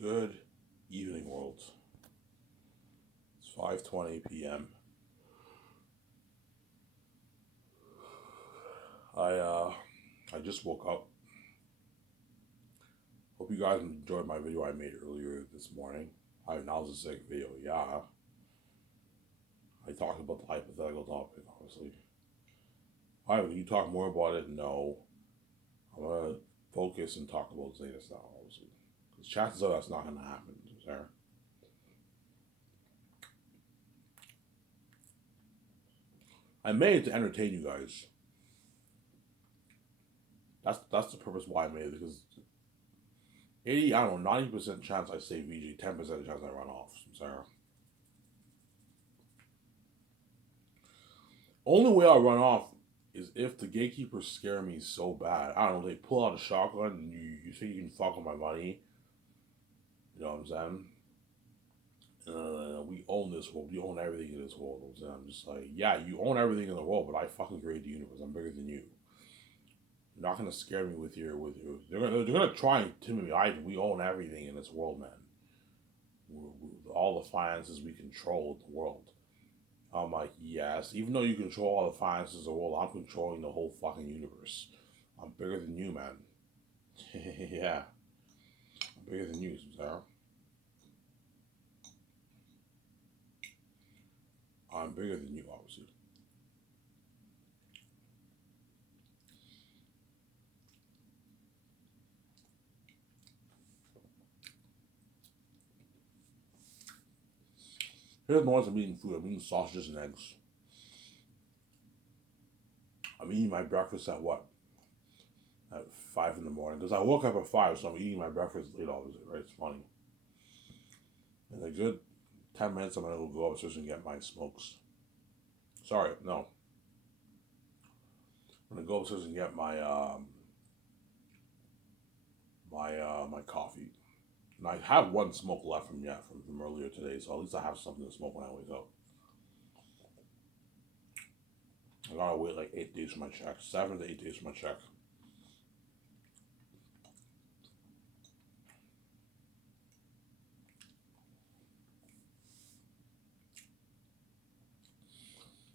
Good evening, world. It's 5:20 p.m. I uh I just woke up. Hope you guys enjoyed my video I made earlier this morning. I That was a sick video. Yeah, I talked about the hypothetical topic. Obviously, can you talk more about it? No, I'm gonna focus and talk about Zeta now. Obviously, because chances are that's not gonna happen. Sarah. I made it to entertain you guys. That's the purpose why I made it, because 80, I don't know, 90% chance I save VG, 10% chance I run off. Sarah. Only way I'll run off is if the gatekeepers scare me so bad. I don't know, they pull out a shotgun and you think you can fuck with my money. You know what I'm saying? We own this world. We own everything in this world. You know what I'm saying? I'm just like, yeah, you own everything in the world, but I fucking create the universe. I'm bigger than you. You're not gonna scare me with your. They're gonna try and intimidate me. We own everything in this world, man. All the finances we control the world. I'm like, yes, even though you control all the finances of the world, I'm controlling the whole fucking universe. I'm bigger than you, man. Yeah, I'm bigger than you, Sarah. I'm bigger than you, obviously. Here's the ones I'm eating food. I'm eating sausages and eggs. I'm eating my breakfast at what? At 5 in the morning. Because I woke up at 5, so I'm eating my breakfast late, obviously, right? It's funny. In a good 10 minutes, I'm going to go upstairs and get my smokes. Sorry, no. I'm going to go upstairs and get my coffee. And I have one smoke left from earlier today, so at least I have something to smoke when I wake up. I gotta wait like 8 days for my check, 7 to 8 days for my check.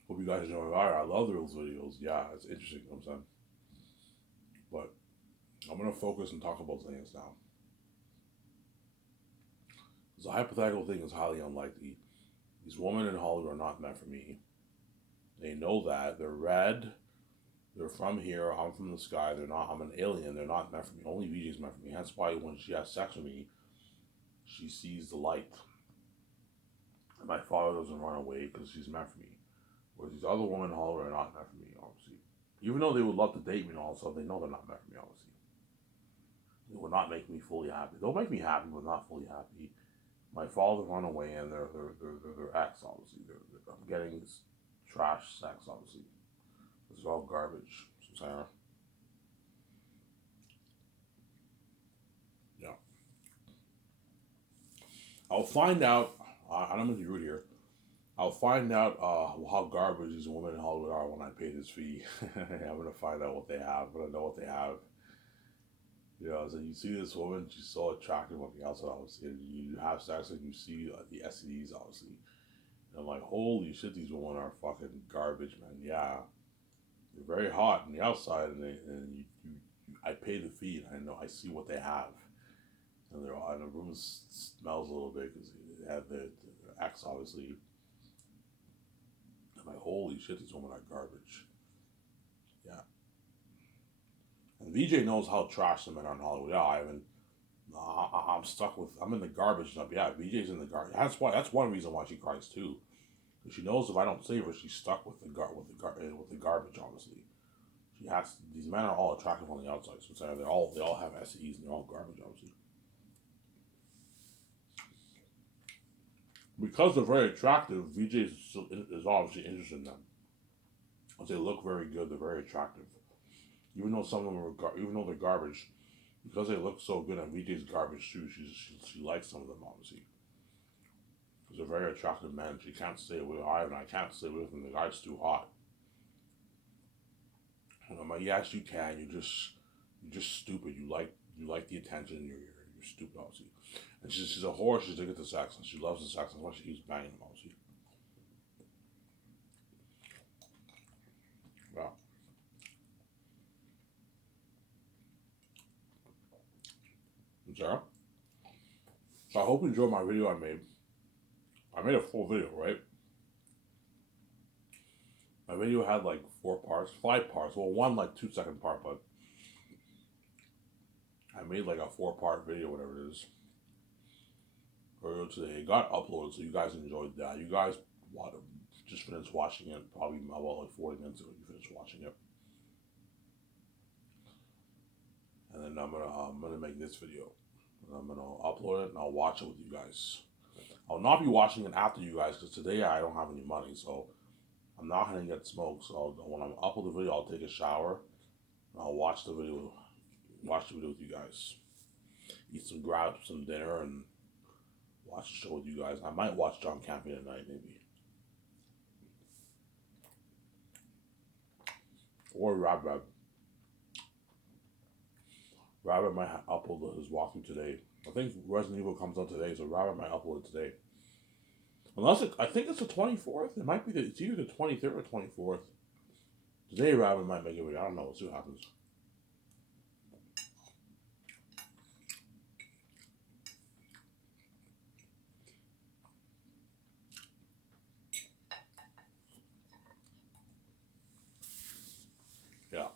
Hope you guys enjoy. Alright, I love those videos. Yeah, it's interesting. You know what I'm saying, but I'm gonna focus and talk about things now. The hypothetical thing is highly unlikely. These women in Hollywood are not meant for me. They know that. They're red. They're from here. I'm from the sky. They're not. I'm an alien. They're not meant for me. Only VJ is meant for me. Hence why when she has sex with me, she sees the light. And my father doesn't run away because she's meant for me. Whereas these other women in Hollywood are not meant for me, obviously. Even though they would love to date me and all that stuff, they know they're not meant for me, obviously. They will not make me fully happy. They'll make me happy, but not fully happy. My father run away, and they're ex, obviously. I'm getting trash sex, obviously. This is all garbage. Sarah. Yeah. I'll find out. I don't mean to be rude here. I'll find out how garbage these women in Hollywood are when I pay this fee. I'm gonna find out what they have. I'm gonna know what they have. You know, so you see this woman, she's so attractive on the outside, obviously. And you have sex and you see the STDs, obviously. And I'm like, holy shit, these women are fucking garbage, man. Yeah, they're very hot on the outside, I pay the fee, and I know I see what they have, and the room smells a little bit because they have their ex, obviously. I'm like, holy shit, these women are garbage. Yeah, and VJ knows how trash the men are in Hollywood. Yeah, I'm stuck with. I'm in the garbage dump. Yeah, VJ's in the garbage. That's one reason why she cries too. She knows if I don't save her, she's stuck with the garbage. Honestly, she has. These men are all attractive on the outside. So they all have SEs and they're all garbage. Obviously, because they're very attractive, VJ is obviously interested in them. Because they look very good, they're very attractive. Even though some of them even though they're garbage, because they look so good, and VJ's garbage too. She likes some of them, obviously. Because they're very attractive men. She can't stay with Ivan. I can't stay with him. The guy's too hot. And I'm like, yes, you can. You're just stupid. You like the attention. You're stupid, obviously. And she's a whore. She's addicted to sex, and she loves the sex, and why she keeps banging him, obviously. Yeah. Sarah? So I hope you enjoyed my video I made. I made a full video, right? My video had like 4 parts, 5 parts. Well, one like 2 second part, but I made like a 4 part video, whatever it is. Earlier today, it got uploaded, so you guys enjoyed that. You guys just finished watching it, probably about like 40 minutes ago. You finished watching it, and then I'm gonna make this video. And I'm gonna upload it and I'll watch it with you guys. I'll not be watching it after you guys because today I don't have any money, so I'm not gonna get smoked. So when I upload the video, I'll take a shower and I'll watch the video. Watch the video with you guys. Grab some dinner and watch the show with you guys. I might watch John Camping tonight, maybe. Or Rabbit. Rabbit might upload his walkthrough today. I think Resident Evil comes out today, so Rabbit might upload it today. I think it's the 24th. It might be it's either the 23rd or 24th. Today Rabbit might make a video. I don't know. We'll see what happens. Yeah.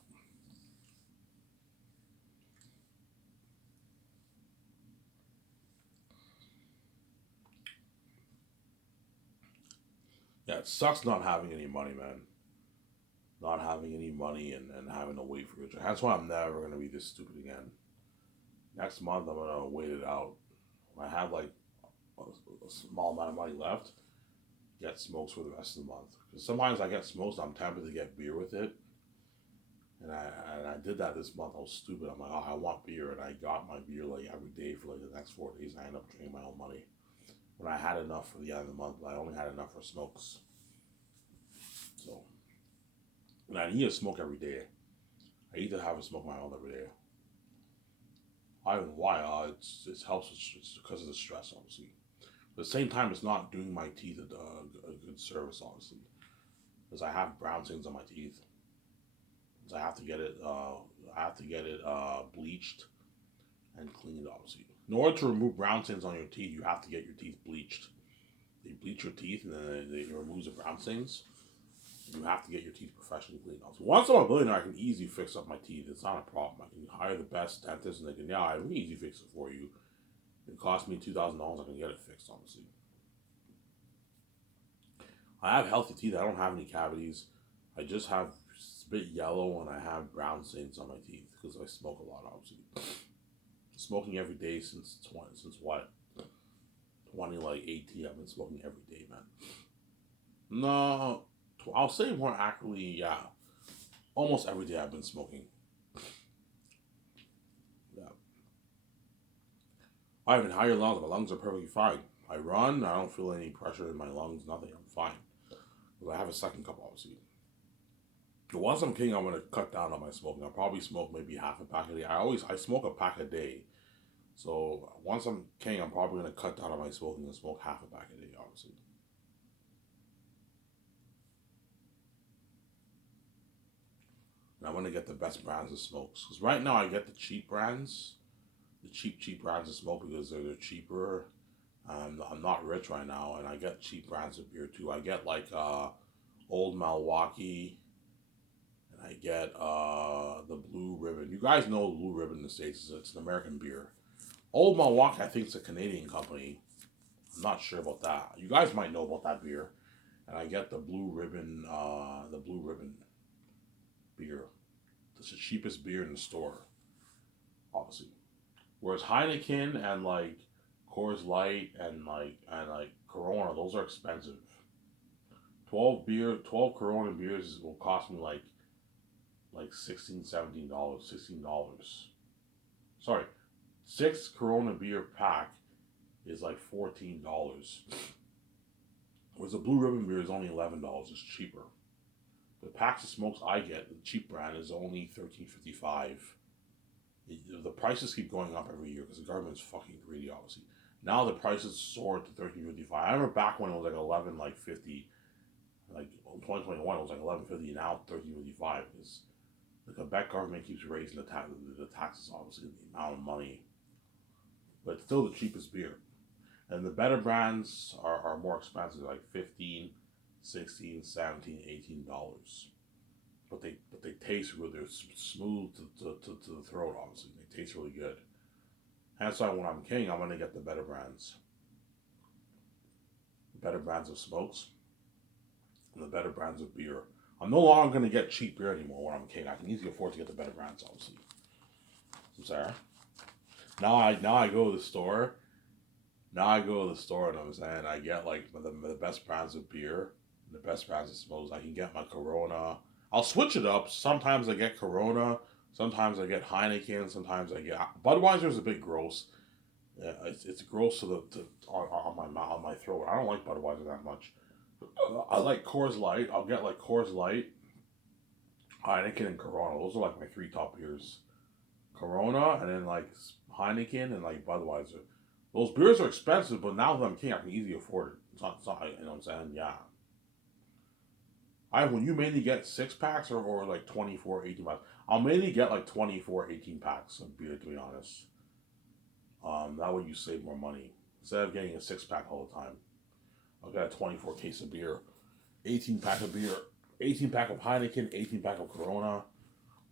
Yeah, it sucks not having any money, man. Not having any money and having to wait for it. That's why I'm never going to be this stupid again. Next month, I'm going to wait it out. When I have like a small amount of money left, get smokes for the rest of the month. Because sometimes I get smokes, I'm tempted to get beer with it. And I did that this month. I was stupid. I'm like, oh, I want beer. And I got my beer like every day for like the next 4 days. And I ended up drinking my own money. When I had enough for the end of the month, but I only had enough for smokes. So, and I need to smoke every day. I need to have a smoke my own every day. I don't know why. It helps. It's because of the stress, obviously. But at the same time, it's not doing my teeth a good service, obviously, because I have brown stains on my teeth. So I have to get it. Bleached and cleaned, obviously. In order to remove brown stains on your teeth, you have to get your teeth bleached. They bleach your teeth and then they remove the brown stains. You have to get your teeth professionally cleaned. Also, once I'm a billionaire, I can easily fix up my teeth. It's not a problem. I can hire the best dentist and they can, I can easily fix it for you. It cost me $2,000. I can get it fixed, obviously. I have healthy teeth. I don't have any cavities. I just have a bit yellow and I have brown stains on my teeth because I smoke a lot, obviously. Smoking every day since what? 2018, I've been smoking every day, man. No, I'll say more accurately, yeah. Almost every day I've been smoking. Yeah. I have higher lungs. My lungs are perfectly fine. I run. I don't feel any pressure in my lungs. Nothing. I'm fine. Because I have a second cup, obviously. But once I'm king, I'm gonna cut down on my smoking. I'll probably smoke maybe half a pack a day. I smoke a pack a day. So once I'm king, I'm probably gonna cut down on my smoking and smoke half a pack a day, obviously. And I'm gonna get the best brands of smokes. Because right now I get the cheap brands, the cheap brands of smoke because they're cheaper. I'm not rich right now, and I get cheap brands of beer too. I get like Old Milwaukee, and I get the Blue Ribbon. You guys know Blue Ribbon in the States. It's an American beer. Old Milwaukee, I think it's a Canadian company. I'm not sure about that. You guys might know about that beer. And I get the Blue Ribbon beer. It's the cheapest beer in the store, obviously. Whereas Heineken and like Coors Light and like Corona, those are expensive. 12 Corona beers will cost me like $16, $17, $16. Sorry, 6 Corona beer pack is like $14. Whereas the Blue Ribbon beer is only $11. It's cheaper. The packs of smokes I get, the cheap brand, is only $13.55. The prices keep going up every year because the government's fucking greedy, obviously. Now the prices soared to $13.55. I remember back when it was like 11.50, like 2021 it was like 11.50. Now 13.55 because the Quebec government keeps raising the taxes, obviously the amount of money, but it's still the cheapest beer. And the better brands are more expensive, like 15, 16, 17, $18. But they taste good. They're smooth to the throat. Obviously, they taste really good. Hence why when I'm king, I'm gonna get the better brands, the better brands of smokes, and the better brands of beer. I'm no longer gonna get cheap beer anymore when I'm king. I can easily afford to get the better brands, obviously. I'm sorry. Now I go to the store. Now I go to the store and I'm saying I get like the best brands of beer, the best brands of smokes. I can get my Corona. I'll switch it up. Sometimes I get Corona. Sometimes I get Heineken. Sometimes I get Budweiser's a bit gross. Yeah, it's gross on my mouth, on my throat. I don't like Budweiser that much. I like Coors Light. I'll get like Coors Light, Heineken, and Corona. Those are like my three top beers. Corona and then like Heineken and like Budweiser. Those beers are expensive, but now that I'm king, I can easily afford it. It's not you know what I'm saying? Yeah. When you mainly get 6 packs or like 24, 18 packs. I'll mainly get like 24, 18 packs of beer, to be honest. That way you save more money. Instead of getting a 6 pack all the time, I'll get a 24 case of beer, 18 pack of beer, 18 pack of Heineken, 18 pack of Corona,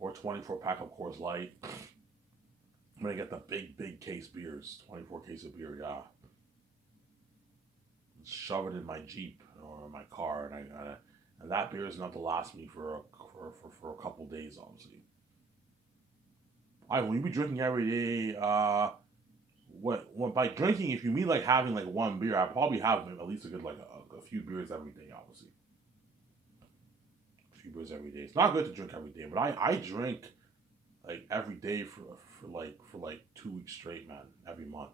or 24 pack of Coors Light. I'm gonna get the big case beers, 24 case of beer, yeah. Shove it in my Jeep or my car, and that beer is enough to last me for a couple days, obviously. When you be drinking every day, what by drinking, if you mean like having like one beer, I probably have at least a good like a few beers every day, obviously. A few beers every day. It's not good to drink every day, but I drink like every day for like 2 weeks straight, man. Every month,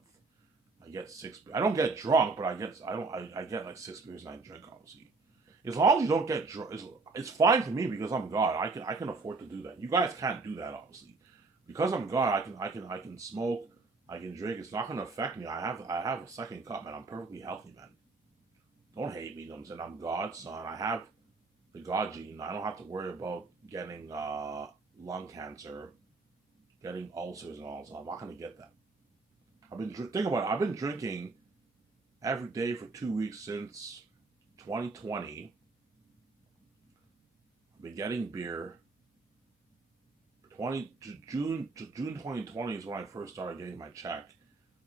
I get six. I don't get drunk, but I get like 6 beers and I drink, obviously. As long as you don't get drunk, it's fine for me because I'm God. I can afford to do that. You guys can't do that, obviously. Because I'm God, I can smoke, I can drink. It's not gonna affect me. I have a second cup, man. I'm perfectly healthy, man. Don't hate me. You know what I'm saying? I'm God's son. I have the God gene. I don't have to worry about getting lung cancer, getting ulcers and all. So I'm not gonna get that. Think about it. I've been drinking every day for 2 weeks since 2020. I've been getting beer. June 2020 is when I first started getting my check.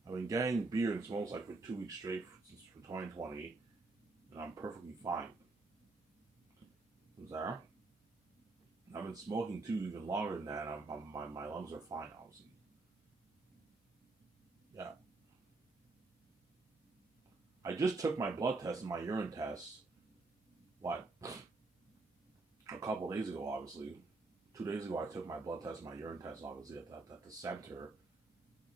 I've been getting beer and smokes like for 2 weeks straight since for 2020, and I'm perfectly fine. Sarah, I've been smoking too even longer than that. My lungs are fine, obviously. Yeah, I just took my blood test and my urine test. What? A couple days ago, obviously. 2 days ago, I took my blood test and my urine test, obviously, at the center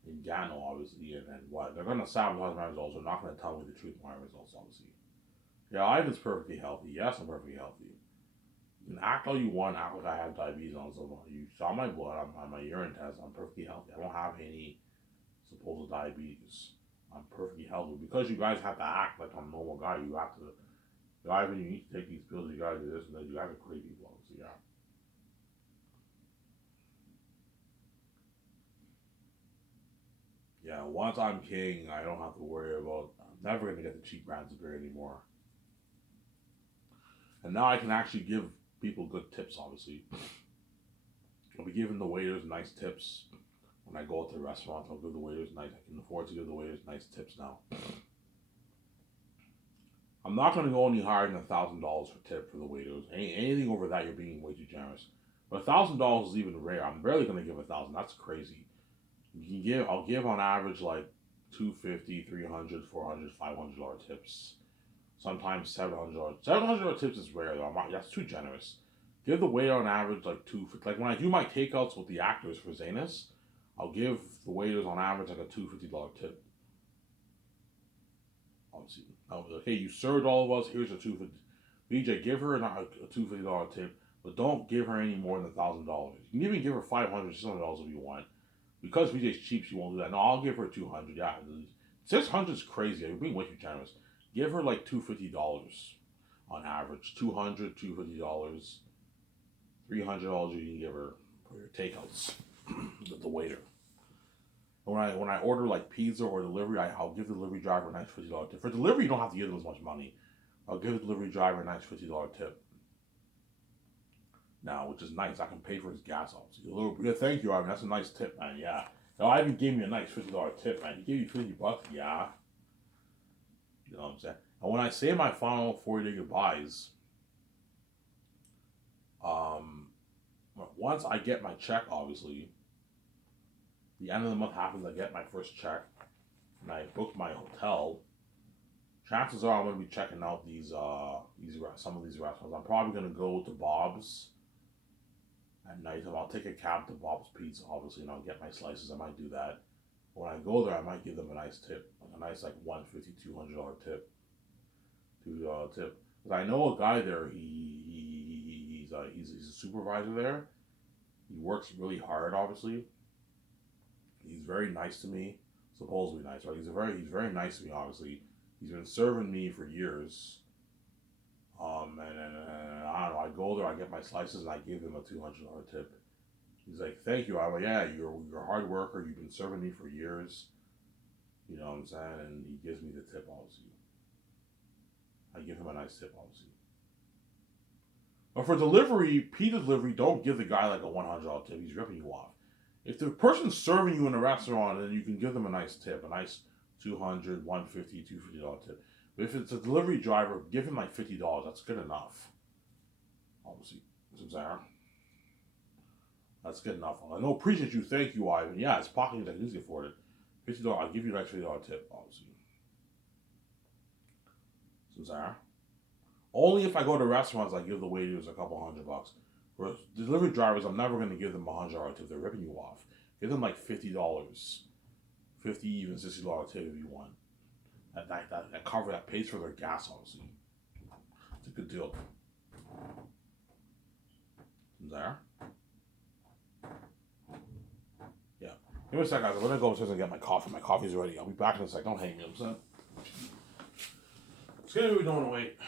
in Gano, obviously, and what? They're going to sabotage my results. They're not going to tell me the truth of my results, obviously. Yeah, Ivan's perfectly healthy. Yes, I'm perfectly healthy. You can act all you want, act like I have diabetes on someone. You saw my blood on my urine test. I'm perfectly healthy. I don't have any supposed diabetes. I'm perfectly healthy. Because you guys have to act like I'm a normal guy, you have to. Ivan, you need to take these pills. You gotta do this and then you gotta create people. So yeah. Yeah, once I'm king, I don't have to worry about. I'm never gonna get the cheap brands of beer anymore. And now I can actually give people good tips. Obviously, I'll be giving the waiters nice tips when I go out to the restaurant. I'll give the waiters nice. I can afford to give the waiters nice tips now. I'm not gonna go any higher than $1,000 for tip for the waiters. Anything over that, you're being way too generous. But $1,000 is even rare. I'm barely gonna give 1,000. That's crazy. I'll give on average like 250, 300, 400, $500 tips. Sometimes $700. $700 tips is rare though. That's too generous. Give the waiter on average like two. Like when I do my takeouts with the actors for Zanus, I'll give the waiters on average like a $250 tip. Obviously, I'll be like, hey, you served all of us. Here's a 250. BJ, give her a $250 tip, but don't give her any more than $1,000. You can even give her $500, $600 if you want. Because VJ's cheap, she won't do that. No, I'll give her 200. Yeah, 600 is crazy. You're being way too generous. Give her like $250 on average. 200, $250, $300 you can give her for your takeouts. The waiter. When I order like pizza or delivery, I'll give the delivery driver a nice $50 tip. For delivery, you don't have to give them as much money. I'll give the delivery driver a nice $50 tip. Now, which is nice. I can pay for his gas also. Yeah, thank you, Ivan. That's a nice tip, man. Yeah. No, Ivan gave me a nice $50 tip, man. He gave you $50. Yeah. You know what I'm saying? And when I say my final 40-day goodbyes, um, once I get my check, obviously, the end of the month happens, I get my first check, and I book my hotel. Chances are I'm gonna be checking out some of these restaurants. I'm probably gonna go to Bob's at night, and I'll take a cab to Bob's Pizza, obviously, and I'll get my slices. I might do that. When I go there, I might give them a nice tip, like a nice like $150, $200 tip, $2 tip. Because I know a guy there. He's a supervisor there. He works really hard, obviously. He's very nice to me. Supposedly nice, right? He's very nice to me, obviously. He's been serving me for years. And I don't know. I go there, I get my slices, and I give him a $200 tip. He's like, "Thank you." I'm like, "Yeah, you're a hard worker. You've been serving me for years." You know what I'm saying? And he gives me the tip, obviously. I give him a nice tip, obviously. But for delivery, pizza delivery, don't give the guy like a $100 tip. He's ripping you off. If the person's serving you in a restaurant, then you can give them a nice tip, a nice 200, 150, $250 tip. But if it's a delivery driver, give him like $50. That's good enough. Obviously, that's good enough. I know, appreciate you. Thank you, Ivan. Yeah, it's pocketing that easy for it. $50. I'll give you a nice $50 tip, obviously. Only if I go to restaurants, I give the waiters a couple $100. For delivery drivers, I'm never going to give them a $100 tip. They're ripping you off. Give them like $50, 50 even $60 tip if you want. That cover that pays for their gas, obviously. It's a good deal. There. Yeah. Give me a second, guys. I'm gonna go upstairs and get my coffee. My coffee's ready. I'll be back in a sec. Don't hate me. I'm saying. It's gonna be doing wait.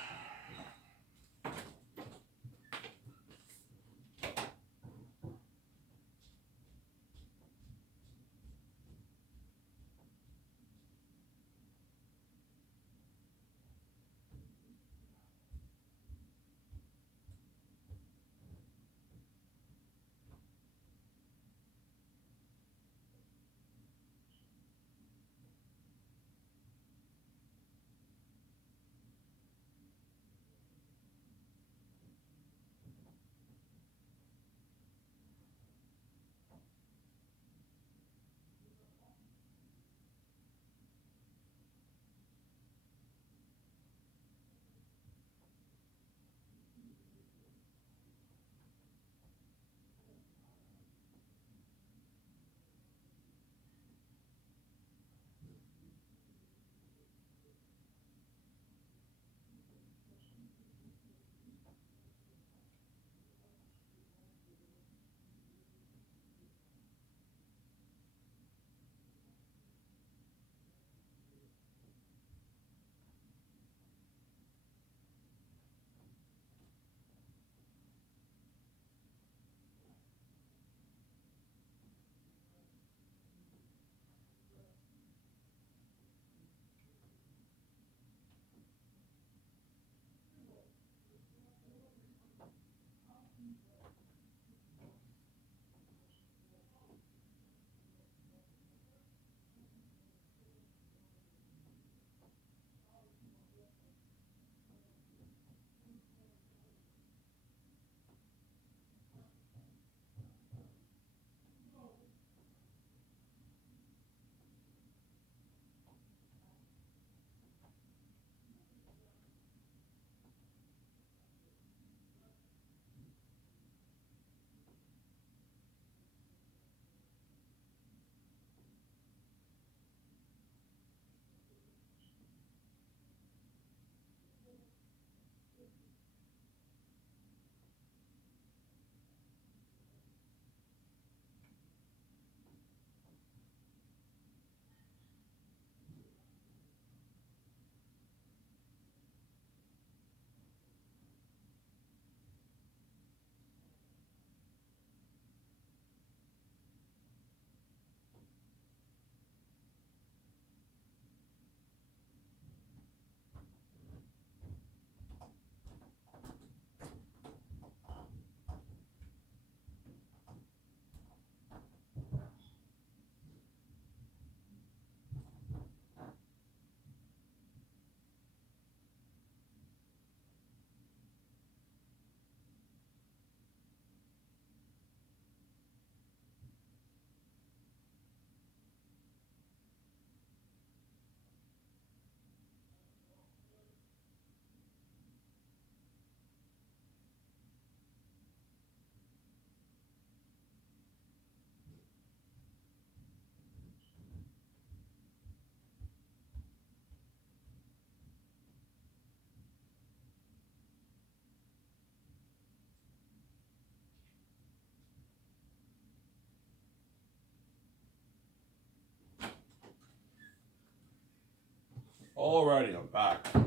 Alrighty, I'm back. I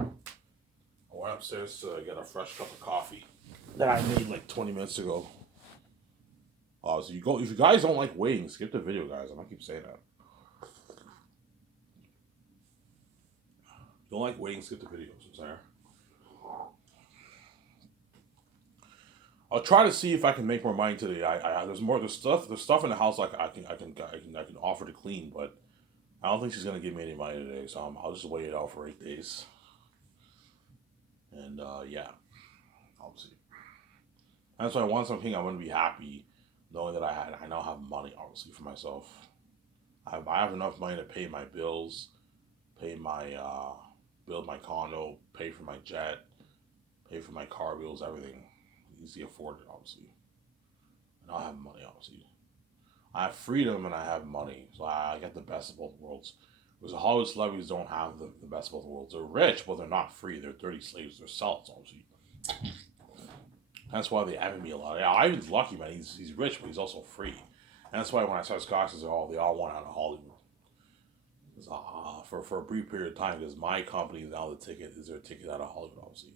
went upstairs to get a fresh cup of coffee that I made like 20 minutes ago. So you go. If you guys don't like waiting, skip the video, guys. I'm gonna keep saying that. If you don't like waiting, skip the videos. I'm sorry. I'll try to see if I can make more money today. There's more. There's stuff in the house like I can offer to clean, but I don't think she's gonna give me any money today. So I'll just wait it out for 8 days. And yeah, I'll see. That's why once I'm king, I'm gonna be happy knowing that I now have money, obviously, for myself. I have enough money to pay my bills, pay my build my condo, pay for my jet, pay for my car bills, everything. Easy afford it, obviously. And I'll have money, obviously. I have freedom and I have money, so I get the best of both worlds. Because the Hollywood celebrities don't have the best of both worlds. They're rich, but they're not free. They're dirty slaves. They're sellouts, obviously. That's why they envy me a lot. Yeah, Ivan's lucky, man. He's rich, but he's also free. And that's why when I start Scotches, they all want out of Hollywood. For a brief period of time, because my company now the ticket is their ticket out of Hollywood, obviously.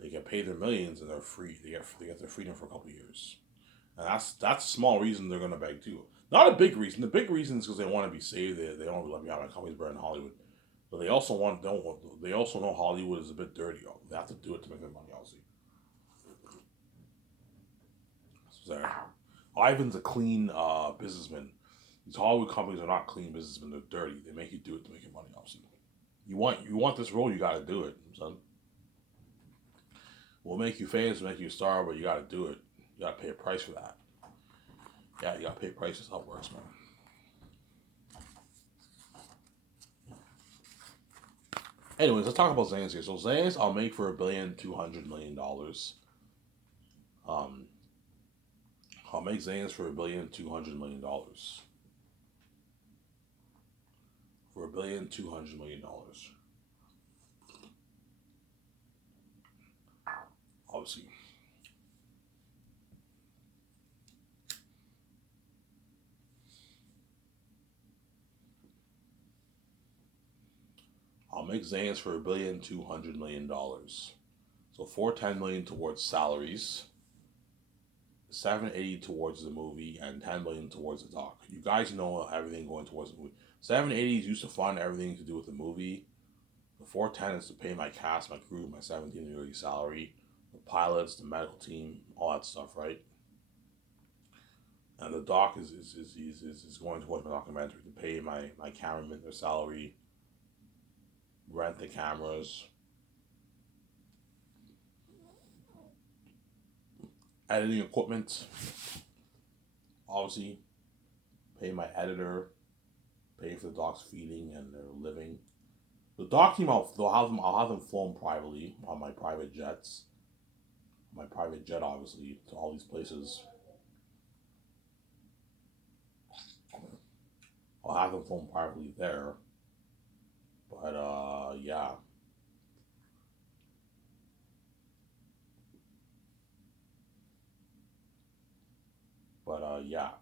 They get paid their millions and they're free. They get their freedom for a couple of years. And that's a small reason they're gonna beg too. Not a big reason. The big reason is because they want to be saved. They don't let me out. My company's better in Hollywood. But they also know Hollywood is a bit dirty. They have to do it to make their money, obviously. So Ivan's a clean businessman. These Hollywood companies are not clean businessmen. They're dirty. They make you do it to make your money, obviously. You want this role, you got to do it, son. We'll make you famous, make you a star, but you got to do it. You got to pay a price for that. Yeah, you got to pay prices. How it works, man. Anyways, let's talk about Zayn's here. So Zayn's, I'll make for $1,200,000,000. I'll make Zayn's for $1,200,000,000. For $1,200,000,000. Obviously. I'll make Zayn's for $1,200,000,000. So $410 million towards salaries, $780 towards the movie, and $10 million towards the doc. You guys know everything going towards the movie. $780 is used to fund everything to do with the movie. The $410 is to pay my cast, my crew, my 17-year salary, the pilots, the medical team, all that stuff, right? And the doc is going towards my documentary to pay my cameramen their salary, rent the cameras, editing equipment, obviously, pay my editor, pay for the doc's feeding and their living. The doc team, I'll have them flown privately on my private jets, my private jet, obviously, to all these places. I'll have them flown privately there, but yeah. But yeah,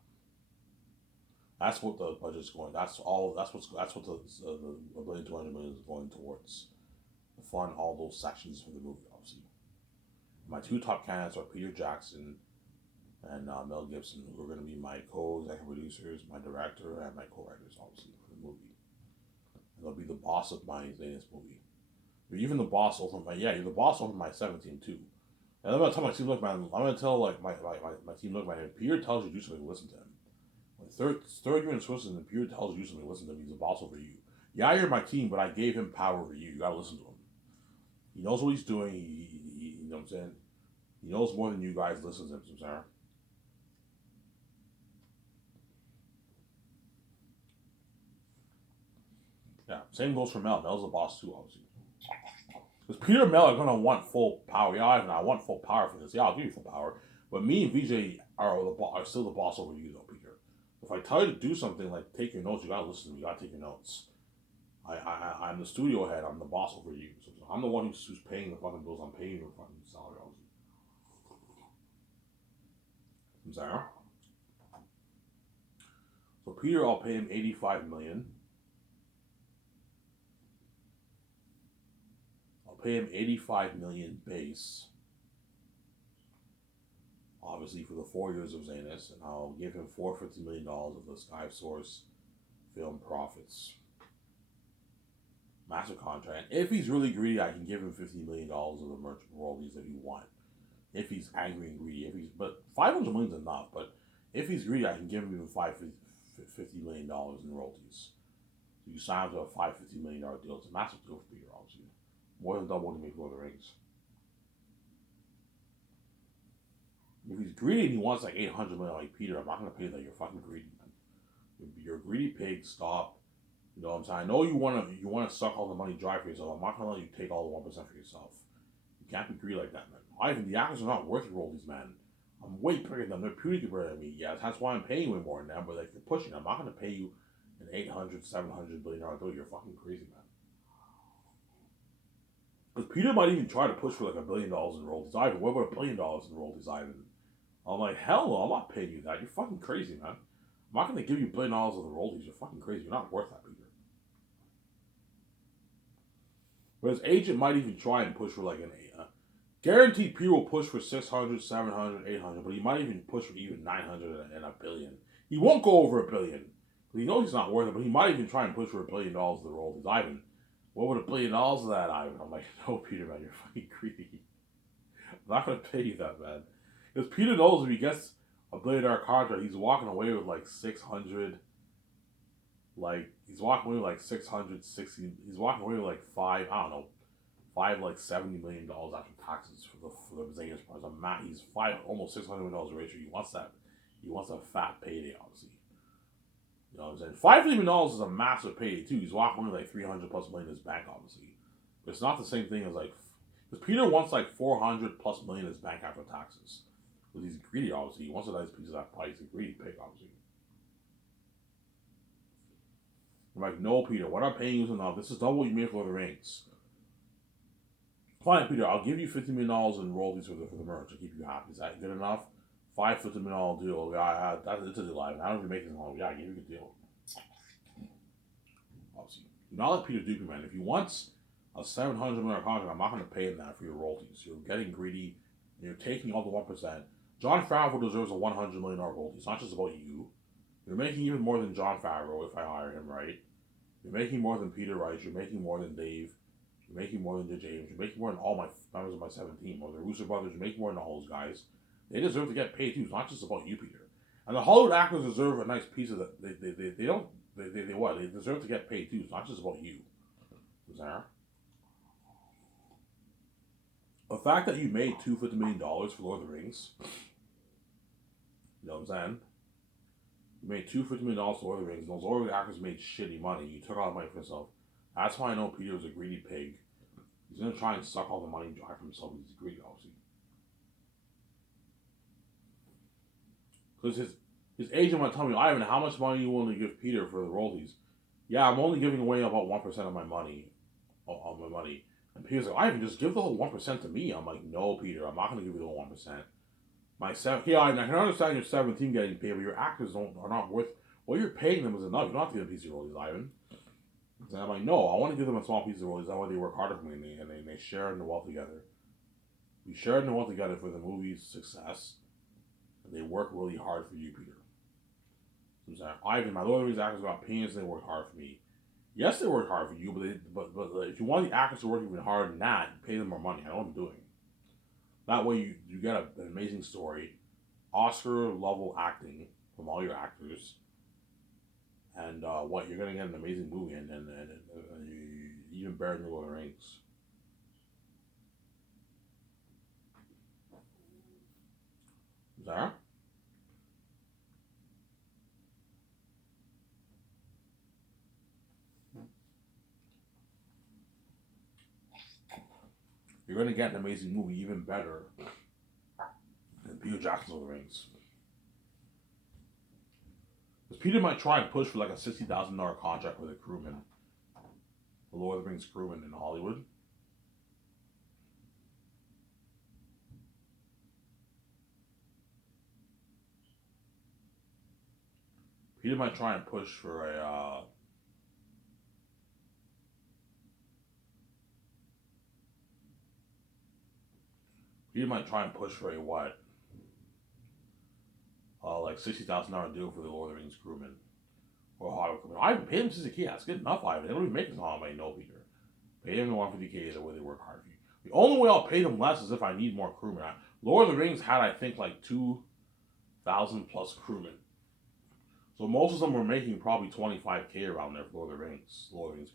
that's what the budget's going. That's what the $1,200,000,000 is going towards. To fund all those sections for the movie, obviously. My two top candidates are Peter Jackson and Mel Gibson, who are going to be my co-executive producers, my director, and my co-writers, obviously, for the movie. And they'll be the boss of my latest movie. You're even the boss over you're the boss over my 17 too. And I'm gonna tell my team, look, man, I'm gonna tell like my team, look, man, if Peter tells you to do something, listen to him. When third year in Switzerland, if Peter tells you to do something, listen to him. He's the boss over you. Yeah, you're my team, but I gave him power over you. You gotta listen to him. He knows what he's doing. He you know what I'm saying? He knows more than you guys. Listen to him, Sarah. Yeah, same goes for Mel. Mel's the boss too, obviously. Because Peter and Mel are gonna want full power. Yeah, I want full power for this. Yeah, I'll give you full power. But me and VJ are still the boss over you, though, Peter. If I tell you to do something like take your notes, you gotta listen to me. You gotta take your notes. I'm the studio head. I'm the boss over you. So I'm the one who's paying the fucking bills. I'm paying your fucking salary, obviously. I'm sorry. So Peter, I'll pay him $85 million. pay him 85 million base, obviously for the 4 years of Zanus, and I'll give him $450 million of the Sky Source film profits. Massive contract. If he's really greedy, I can give him $50 million of the merchant royalties if you want. If he's angry and greedy, but $500 million is enough. But if he's greedy, I can give him even $50 million in royalties. So you sign up to a $550 million deal. It's a massive deal for Peter, obviously. More than double what he made Lord of the Rings. If he's greedy and he wants like $800 million like Peter, I'm not gonna pay that. You're fucking greedy, man. You're a greedy pig. Stop. You know what I'm saying? I know you wanna suck all the money dry for yourself. I'm not gonna let you take all the 1% for yourself. You can't be greedy like that, man. Ivan, the actors are not worth your royalties, man. I'm way bigger than them. They're puny compared to me. Yeah, that's why I'm paying way more than them. But like, you're pushing. I'm not gonna pay you an $800-700 billion deal. You're fucking crazy, man. Because Peter might even try to push for like $1 billion in royalties. Ivan, what about $1 billion in royalties, Ivan? I'm like, hell no, I'm not paying you that. You're fucking crazy, man. I'm not gonna give you $1 billion of the royalties. You're fucking crazy. You're not worth that, Peter. But his agent might even try and push for like an guaranteed Peter will push for 600, 700, 800, but he might even push for even 900 and $1 billion. He won't go over $1 billion. He knows he's not worth it, but he might even try and push for $1 billion of the royalties. Ivan, what would $1 billion of that, Ivan? I'm like, no, Peter, man, you're fucking greedy. I'm not gonna pay you that, man. Because Peter knows if he gets $1 billion contract, he's walking away with like 600. Like, he's walking away with like 660. He's walking away with like $70 million after taxes for the Zanus price. He's almost $600 million ratio. He wants that. He wants a fat payday, obviously. You know what I'm saying? $5 million is a massive payday too. He's walking away with like 300 plus million in his bank, obviously. But it's not the same thing as like, because Peter wants like 400 plus million in his bank after taxes. Because he's greedy, obviously. He wants a nice piece of that pie. He's a greedy pig, obviously. I'm like, no, Peter, what I'm paying you is enough. This is double what you made for Lord of the Rings. Fine, Peter, I'll give you $50 million in royalties for the merch to keep you happy. Is that good enough? $50 million deal. Yeah, it's a deal. I don't even make this long. Yeah, I give you a good deal. Obviously, do not let Peter dupe you, man. If he wants a $700 million contract, I'm not going to pay him that for your royalties. You're getting greedy, and you're taking all the 1%. Jon Favreau deserves a $100 million royalty. It's not just about you. You're making even more than Jon Favreau if I hire him, right? You're making more than Peter Rice. You're making more than Dave. You're making more than James. You're making more than all my members of my 17 or the Russo brothers. You're making more than all those guys. They deserve to get paid too. It's not just about you, Peter. And the Hollywood actors deserve a nice piece of that. They don't. They what? They deserve to get paid too. It's not just about you. Zara. The fact that you made $250 million for Lord of the Rings. You know what I'm saying? You made $250 million for Lord of the Rings, and those Lord of the actors made shitty money. You took all the money for yourself. That's why I know Peter was a greedy pig. He's gonna try and suck all the money dry for himself. He's greedy, obviously. Because his agent might tell me, Ivan, how much money are you willing to give Peter for the royalties? Yeah, I'm only giving away about 1% of my money. On my money. And Peter's like, Ivan, just give the whole 1% to me. I'm like, no, Peter, I'm not gonna give you the whole 1%. Yeah, I can understand your 17 getting paid, but your actors are not worth what you're paying them is enough. You don't have to give a piece of royalties, Ivan. And I'm like, no, I want to give them a small piece of royalties. That way they work harder for me and they share in the wealth together. We share in the wealth together for the movie's success. And they work really hard for you, Peter. So I'm saying, Ivan, my Lord of the Rings actors got opinions, they work hard for me. Yes, they work hard for you, but if you want the actors to work even harder than that, pay them more money. I know what I'm doing. That way you get an amazing story, Oscar-level acting from all your actors, and you're going to get an amazing movie, and you even better than Lord of the Rings. Zara? You're going to get an amazing movie, even better than Peter Jackson's Lord of the Rings. Because Peter might try and push for like a $60,000 contract with a crewman. The Lord of the Rings crewman in Hollywood. Peter might try and push for He might try and push for a what? Like $60,000 deal for the Lord of the Rings crewman or Hobbit crewman. I paid him $60K. That's good enough. Ivan. They don't even make this all money. No, Peter. Pay him the $150K the way they work hard for you. The only way I'll pay them less is if I need more crewmen. Lord of the Rings had, I think, like 2,000 plus crewmen. So most of them were making probably $25K around there for Lord of the Rings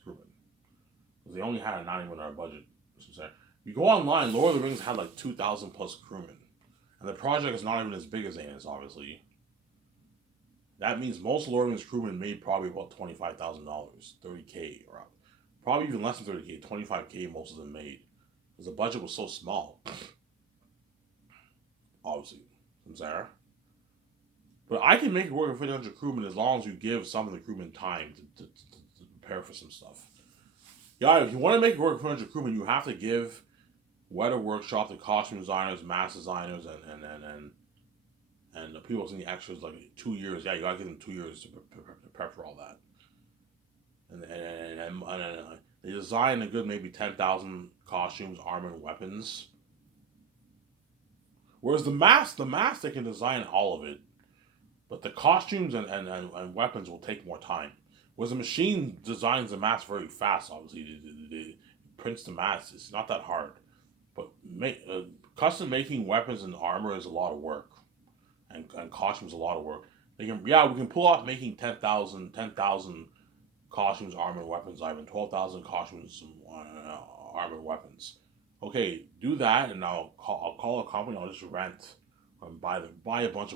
crewmen. Because they only had a $90 million budget. If you go online, Lord of the Rings had like 2,000 plus crewmen. And the project is not even as big as Annis, obviously. That means most Lord of the Rings crewmen made probably about $25,000, $30K, or probably even less than $30K, $25K most of them made. Because the budget was so small. Obviously. From Sarah. But I can make it work with 1,500 crewmen as long as you give some of the crewmen time to prepare for some stuff. Yeah, if you want to make it work with 100 crewmen, you have to give Weta Workshop, the costume designers, mask designers, and the people in the extras like 2 years. Yeah, you gotta give them 2 years to prep for all that. And they design a good maybe 10,000 costumes, armor, and weapons. Whereas the mask they can design all of it, but the costumes and weapons will take more time. Whereas the machine designs the mask very fast. Obviously, it prints the mask. It's not that hard. But custom making weapons and armor is a lot of work, and costumes a lot of work. We can pull off making 10,000 costumes, armor, and weapons. Ivan 12,000 costumes, armor, and weapons. Okay, do that, and I'll call a company. I'll just rent and buy a bunch of